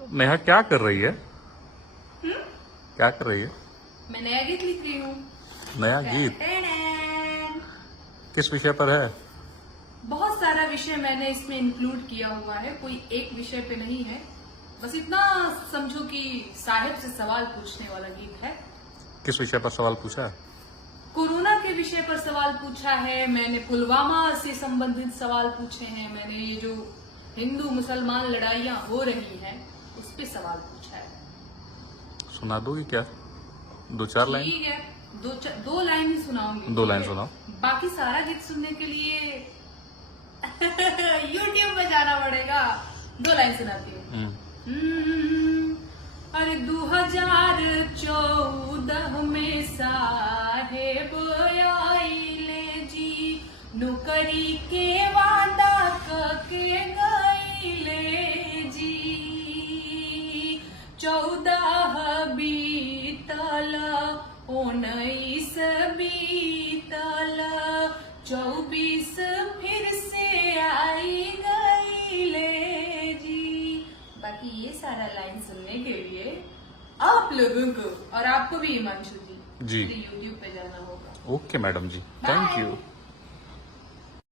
नेहा क्या कर रही है? क्या कर रही है? मैं नया गीत लिख रही हूँ। नया गीत किस विषय पर है? बहुत सारा विषय मैंने इसमें इंक्लूड किया हुआ है, कोई एक विषय पे नहीं है। बस इतना समझो कि साहिब से सवाल पूछने वाला गीत है। किस विषय पर सवाल पूछा है? कोरोना के विषय पर सवाल पूछा है मैंने, पुलवामा से संबंधित सवाल पूछे हैं मैंने, ये जो हिंदू मुसलमान लड़ाइयां हो रही हैं उस पे सवाल पूछा है। सुना दोगी क्या? 2-4 लाइन? ठीक है, दो लाइन ही सुनाऊंगी। 2 लाइन सुनाओ। बाकी सारा गीत सुनने के लिए YouTube पे जाना पड़ेगा। 2 लाइन सुनाती हूँ। अरे 2014 में साहेब आइले जी, नौकरी के वादा करके गइले जी। 14 बीतल, 19 बीतल, 24 फिर से आई गइले जी। बाकी ये सारा लाइन सुनने के लिए आप लोगों को और आपको भी हिमांशु जी जी YouTube पे जाना होगा। Okay madam ji, thank you.